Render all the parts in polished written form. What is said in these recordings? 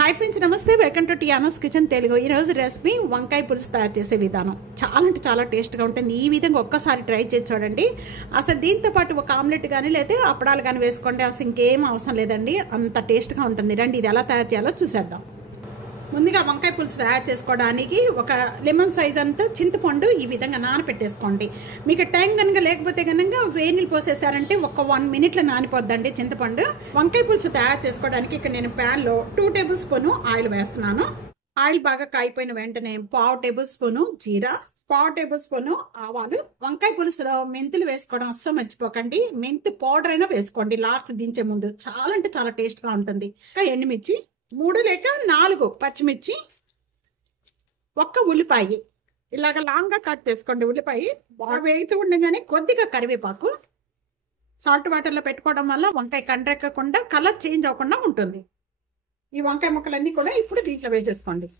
Hi friends, నమస్తే. Welcome to టియానోస్ kitchen Telugu. ఈరోజు recipe వంకాయ పులుసు తయారు చేసే విధానం చాలా అంటే చాలా టేస్ట్గా ఉంటుంది. ఈ విధంగా ఒక్కసారి ట్రై చేసి చూడండి. అసలు దీంతో పాటు ఒక ఆమ్లెట్ కానీ లేదా అప్పడాలు కానీ వేసుకోండి, అసలు ఇంకేం అవసరం లేదండి, అంత టేస్ట్గా ఉంటుంది. రండి ఇది ఎలా తయారు చేయాలో చూసేద్దాం. ముందుగా వంకాయ పులుసు తయారు చేసుకోవడానికి ఒక లెమన్ సైజ్ అంతా చింతపండు ఈ విధంగా నానపెట్టేసుకోండి. మీకు టైం కనుక లేకపోతే కనుక వేడి నీళ్ళు పోసేసారంటే ఒక 1 మినిట్లో నానిపోద్దండి చింతపండు. వంకాయ పులుసు తయారు చేసుకోవడానికి ఇక్కడ నేను ప్యాన్లో 2 టేబుల్ స్పూన్ ఆయిల్ వేస్తున్నాను. ఆయిల్ బాగా కాయిపోయిన వెంటనే 1/2 టేబుల్ స్పూన్ జీరా, 1/2 టేబుల్ స్పూన్ ఆవాలు. వంకాయ పులుసులో మెంతులు వేసుకోవడం అస్సలు మర్చిపోకండి. మెంతు పౌడర్ అయినా వేసుకోండి లాస్ట్ దించే ముందు, చాలా అంటే చాలా టేస్ట్గా ఉంటుంది. ఇంకా ఎండుమిర్చి 3 లేక 4 పచ్చిమిర్చి, 1 ఉల్లిపాయ ఇలాగ లాంగ్గా కట్ చేసుకోండి. ఉల్లిపాయ బాగా వేగుతూ ఉండగానే కొద్దిగా కరివేపాకు. సాల్ట్ వాటర్లో పెట్టుకోవడం వల్ల వంకాయ కండ్రెక్కకుండా కలర్ చేంజ్ అవ్వకుండా ఉంటుంది. ఈ వంకాయ ముక్కలన్నీ కూడా ఇప్పుడు దీంట్లో వేసేసుకోండి.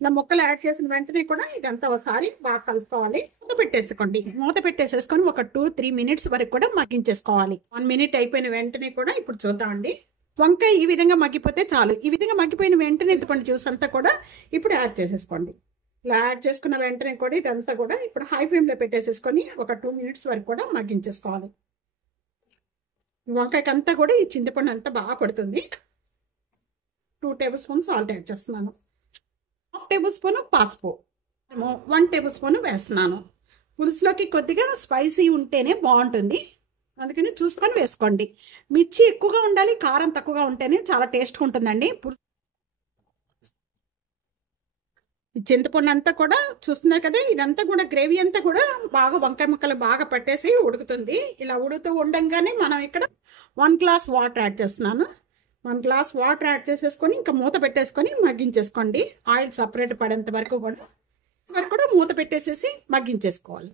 ఇలా ముక్కలు యాడ్ చేసిన వెంటనే కూడా ఇదంతా ఒకసారి బాగా కలుసుకోవాలి. మూత పెట్టేసుకోండి. మూత పెట్టేసేసుకొని ఒక 2-3 మినిట్స్ వరకు కూడా మగ్గించేసుకోవాలి. 1 మినిట్ అయిపోయిన వెంటనే కూడా ఇప్పుడు చూద్దామండి. వంకాయ ఈ విధంగా మగ్గిపోతే చాలు. ఈ విధంగా మగ్గిపోయిన వెంటనే చింతపండు జ్యూస్ అంతా కూడా ఇప్పుడు యాడ్ చేసేసుకోండి. ఇలా యాడ్ చేసుకున్న వెంటనే కూడా ఇదంతా కూడా ఇప్పుడు హై ఫ్లేమ్లో పెట్టేసేసుకొని ఒక 2 మినిట్స్ వరకు కూడా మగ్గించేసుకోవాలి. వంకాయకి అంతా కూడా ఈ చింతపండు అంతా బాగా పడుతుంది. 2 టేబుల్ స్పూన్ సాల్ట్ యాడ్ చేస్తున్నాను. 1/2 టేబుల్ స్పూన్ పసుపు, 1 టేబుల్ స్పూన్ వేస్తున్నాను. పులుసులోకి కొద్దిగా స్పైసీ ఉంటేనే బాగుంటుంది, అందుకని చూసుకొని వేసుకోండి. మిర్చి ఎక్కువగా ఉండాలి, కారం తక్కువగా ఉంటేనే చాలా టేస్ట్గా ఉంటుందండి. చింతపండు అంతా కూడా చూస్తున్నారు కదా, ఇదంతా కూడా గ్రేవీ అంతా కూడా బాగా వంకాయ ముక్కలు బాగా పట్టేసి ఉడుకుతుంది. ఇలా ఉడుకుతూ ఉండగానే మనం ఇక్కడ 1 గ్లాస్ వాటర్ యాడ్ చేస్తున్నాను. 1 గ్లాస్ వాటర్ యాడ్ చేసేసుకొని ఇంకా మూత పెట్టేసుకొని మగ్గించేసుకోండి. ఆయిల్ సపరేట్ పడేంత వరకు కూడా మూత పెట్టేసేసి మగ్గించేసుకోవాలి.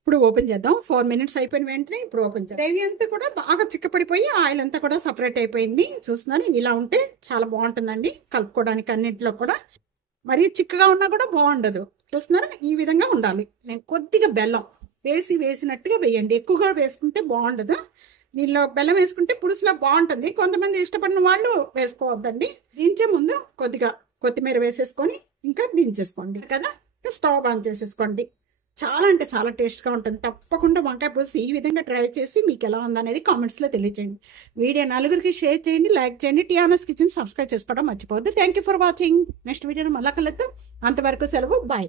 ఇప్పుడు ఓపెన్ చేద్దాం. 4 మినిట్స్ అయిపోయిన వెంటనే ఇప్పుడు ఓపెన్ చేద్దాం. గ్రేవీ అంతా కూడా బాగా చిక్కపడిపోయి ఆయిల్ అంతా కూడా సపరేట్ అయిపోయింది. చూస్తున్నారు, ఇలా ఉంటే చాలా బాగుంటుందండి కలుపుకోవడానికి. అన్నింటిలో కూడా మరీ చిక్కగా ఉన్నా కూడా బాగుండదు. చూస్తున్నారు, ఈ విధంగా ఉండాలి. నేను కొద్దిగా బెల్లం వేసినట్టుగా వేయండి, ఎక్కువగా వేసుకుంటే బాగుండదు. దీనిలో బెల్లం వేసుకుంటే పులుసులో బాగుంటుంది. కొంతమంది ఇష్టపడిన వాళ్ళు వేసుకోవద్దండి. దించే ముందు కొద్దిగా కొత్తిమీర వేసేసుకొని ఇంకా దించేసుకోండి కదా. స్టవ్ ఆన్ చేసేసుకోండి. చాలా అంటే చాలా టేస్ట్గా ఉంటుంది. తప్పకుండా వంకాయ పులుసు ఈ విధంగా ట్రై చేసి మీకు ఎలా ఉందనేది కామెంట్స్లో తెలియజేయండి. వీడియో నలుగురికి షేర్ చేయండి, లైక్ చేయండి. టియానోస్ కిచెన్ సబ్స్క్రైబ్ చేసుకోవడం మర్చిపోవద్దు. Thank you for watching. Next వీడియోలో మళ్ళా కలుద్దాం. అంతవరకు సెలవు, బాయ్.